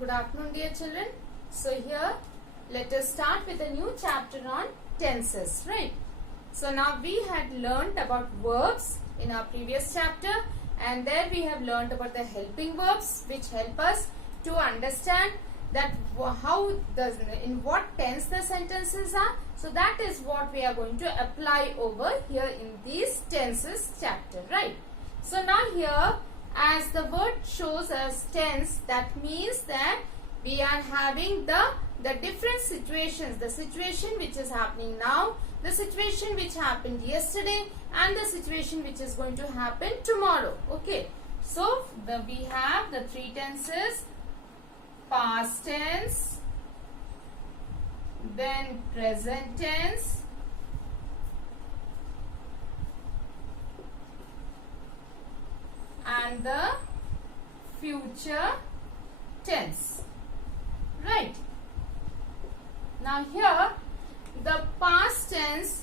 Good afternoon, dear children. So here, let us start with a new chapter on tenses, right? So now we had learnt about verbs in our previous chapter, and there we have learnt about the helping verbs which help us to understand that in what tense the sentences are. So that is what we are going to apply over here in these tenses chapter, right? So now here, as the word shows us tense, that means that we are having the different situations, the situation which is happening now, the situation which happened yesterday, and the situation which is going to happen tomorrow. Okay, so we have the three tenses: past tense, then present tense, and the future tense, right? Now here the past tense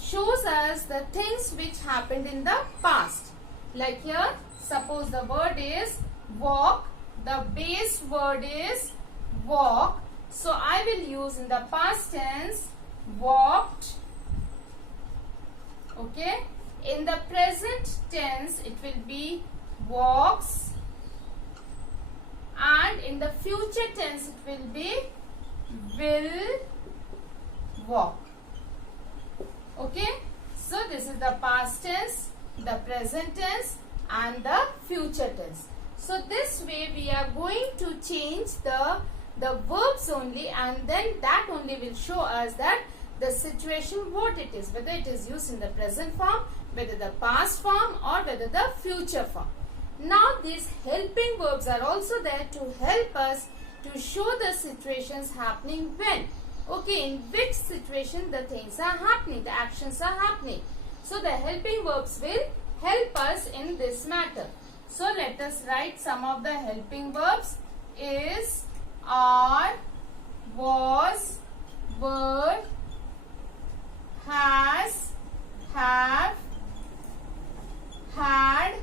shows us the things which happened in the past. Like here, suppose the word is walk, the base word is walk, so I will use in the past tense walked. Okay, in the present tense it will be walks, and in the future tense it will be will walk. Okay, so this is the past tense, the present tense, and the future tense. So this way we are going to change the verbs only, and then that only will show us that the situation what it is, whether it is used in the present form, whether the past form, or whether the future form. Now these helping verbs are also there to help us to show the situations happening when. Okay, in which situation the things are happening, the actions are happening. So the helping verbs will help us in this matter. So let us write some of the helping verbs. Is, are, was, were, has, have, had.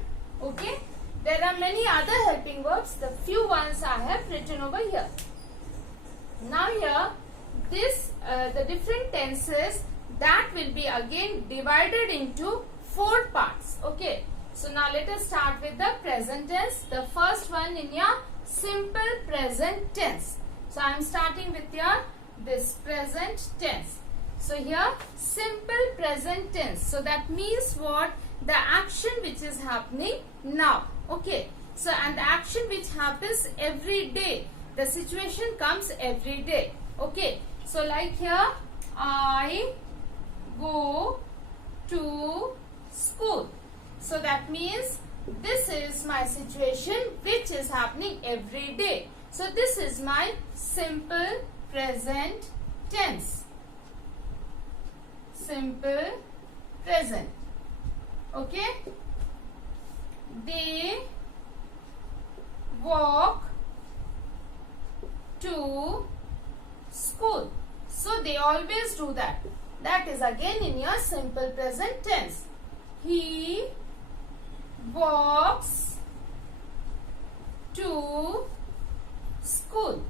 Okay, there are many other helping verbs. The few ones I have written over here. Now here, the different tenses, that will be again divided into 4 parts. Okay, so now let us start with the present tense. The first one in your simple present tense. So I am starting with your this present tense. So here, simple present tense. So that means what? The action which is happening now. Okay, so and the action which happens every day. The situation comes every day. Okay, so like here, I go to school. So that means this is my situation which is happening every day. So this is my simple present tense. Simple present. Okay, they walk to school. So they always do that. That is again in your simple present tense. He walks to school.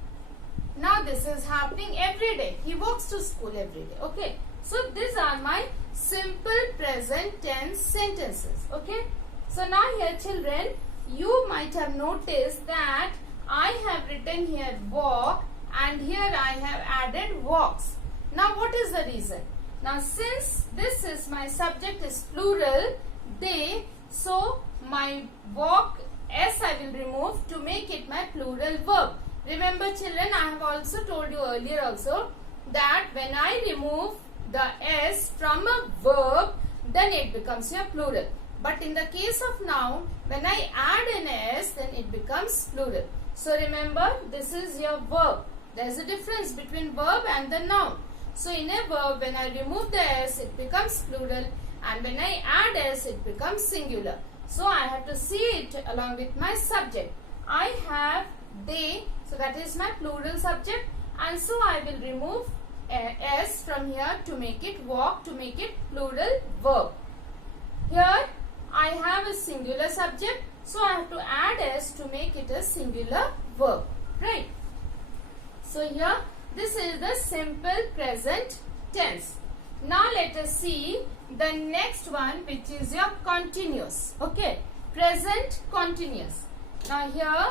Now this is happening every day. He walks to school every day. Okay, so these are my simple present tense sentences. Okay, so now here children, you might have noticed that I have written here walk, and here I have added walks. Now what is the reason? Now since this is my subject is plural, they, so my walk s I will remove to make it my plural verb. Remember children, I have also told you earlier also that when I remove the s from a verb, then it becomes your plural. But in the case of noun, when I add an s, then it becomes plural. So remember, this is your verb. There is a difference between verb and the noun. So in a verb, when I remove the s, it becomes plural, and when I add s, it becomes singular. So I have to see it along with my subject. I have they, so that is my plural subject, and so I will remove s from here to make it walk, to make it plural verb. Here I have a singular subject, so I have to add s to make it a singular verb, right? So here this is the simple present tense. Now let us see the next one, which is your continuous. Okay, present continuous. Now here,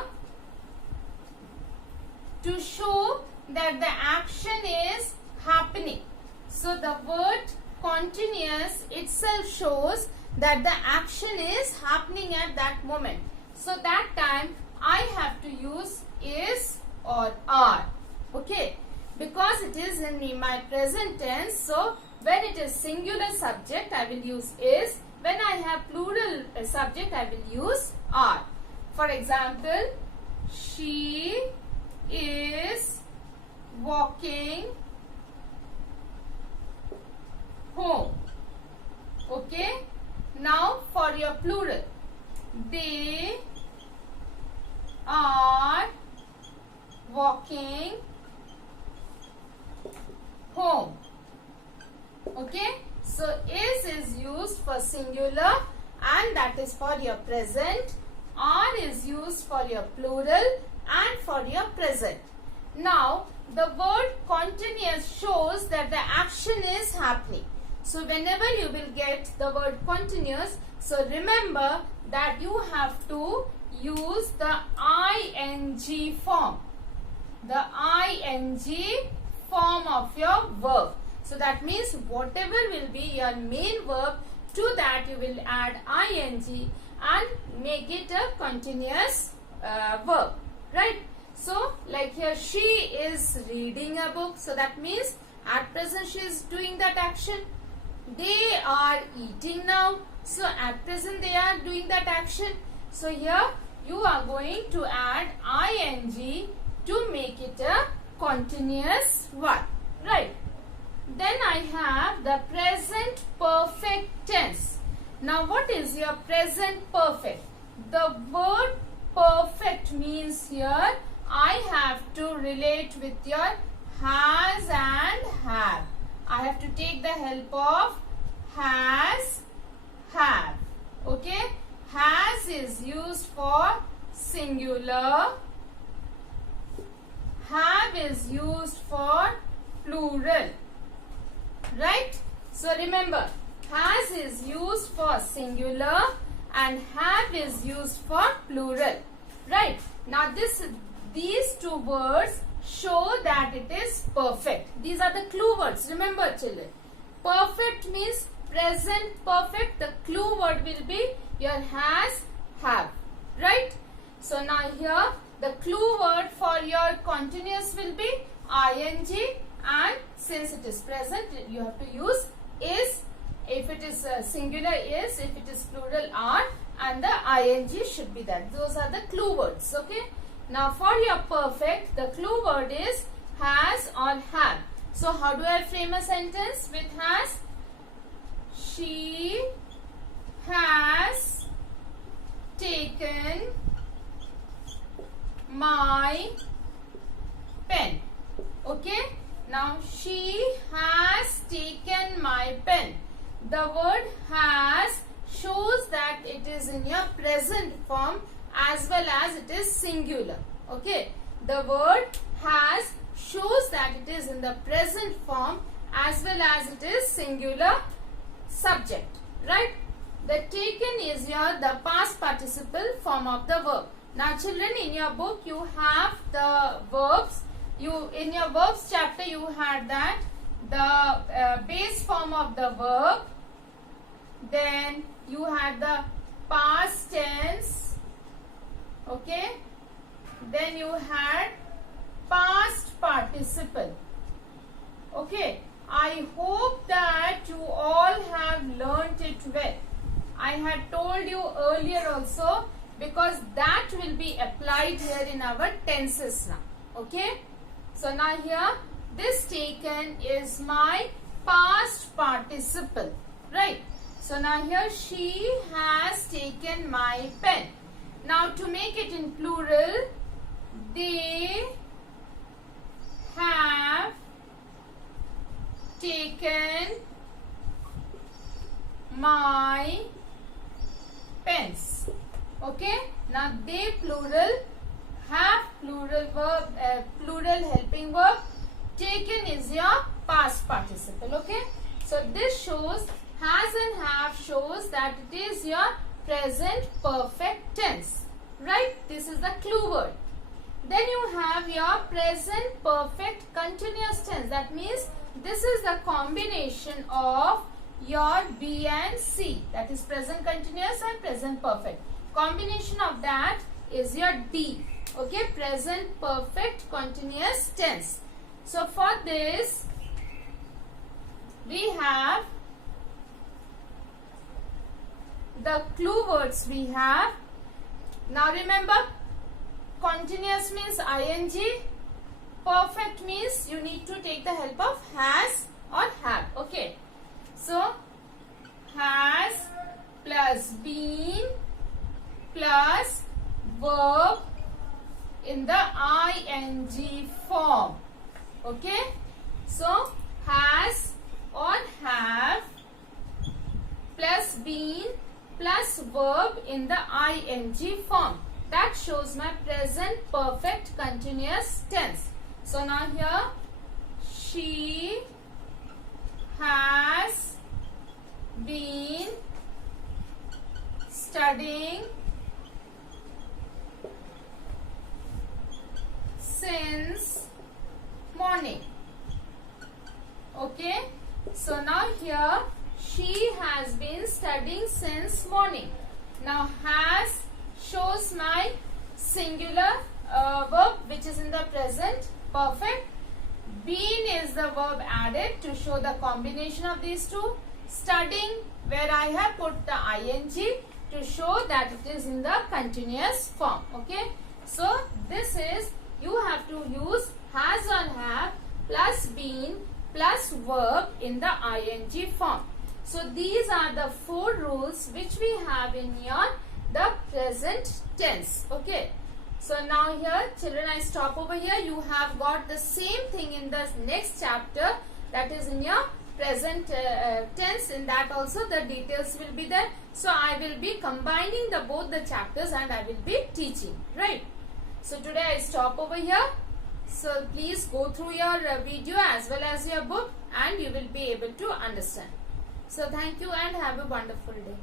to show that the action is happening, so the word continuous itself shows that the action is happening at that moment. So that time I have to use is or are. Okay, because it is in my present tense, so when it is singular subject I will use is. When I have plural subject I will use are. For example, she is walking home. Okay, now for your plural, they are walking home. Okay, so is used for singular and that is for your present. Are is used for your plural and for your present. Now the word continuous shows that the action is happening. So whenever you will get the word continuous, so remember that you have to use the ing form. The ing form of your verb. So that means whatever will be your main verb, to that you will add ing and make it a continuous verb. Right? So like here, she is reading a book. So that means at present she is doing that action. They are eating now. So at present they are doing that action. So here you are going to add ing to make it a continuous one. Right? Then I have the present perfect tense. Now what is your present perfect? The word perfect means here I have to relate with your has and have. I have to take the help of has, have. Okay? Has is used for singular. Have is used for plural. Right? So remember, has is used for singular and have is used for plural. Right? Now these two words show that it is perfect. These are the clue words. Remember children, perfect means present perfect. The clue word will be your has, have. Right? So now here the clue word for your continuous will be ing, and since it is present you have to use is. If it is singular is, if it is plural are, and the ing should be that. Those are the clue words. Okay. Now for your perfect, the clue word is has or have. So how do I frame a sentence with has? She has taken my pen. Okay. Now she has taken my pen. The word has shows that it is in your present form as well as it is singular. Okay. The word has shows that it is in the present form as well as it is singular subject. Right. The taken is the past participle form of the verb. Now children, in your book you have the verbs. In your verbs chapter you had that the base form of the verb, then you had the past tense, okay, then you had past participle. Okay, I hope that you all have learnt it well. I had told you earlier also, because that will be applied here in our tenses now. Okay, so now here this taken is my past participle, right? So now here she has taken my pen. Now to make it in plural, they have taken my pens. Okay, now they plural, have plural verb, plural helping verb. Taken is your past participle. Okay. So this shows, has and have shows that it is your present perfect tense. Right? This is the clue word. Then you have your present perfect continuous tense. That means this is the combination of your B and C. That is present continuous and present perfect. Combination of that is your D. Okay, present perfect continuous tense. So for this we have the clue words we have. Now remember, continuous means ing, perfect means you need to take the help of has or have. Okay, so has plus been plus verb in the ing form. Okay, so has or have plus been plus verb in the ing form. That shows my present perfect continuous tense. So now here, she has been studying since morning. Okay, so now here she has been studying since morning. Now has shows my singular verb which is in the present perfect. Been is the verb added to show the combination of these two. Studying, where I have put the ing to show that it is in the continuous form. Okay, so this is, you have to use has or have plus been plus verb in the ing form. So these are the 4 rules which we have in your the present tense. Okay, so now here children, I stop over here. You have got the same thing in the next chapter, that is in your present tense. In that also the details will be there. So I will be combining the both the chapters and I will be teaching. Right. So today I stop over here. So please go through your video as well as your book and you will be able to understand. So thank you and have a wonderful day.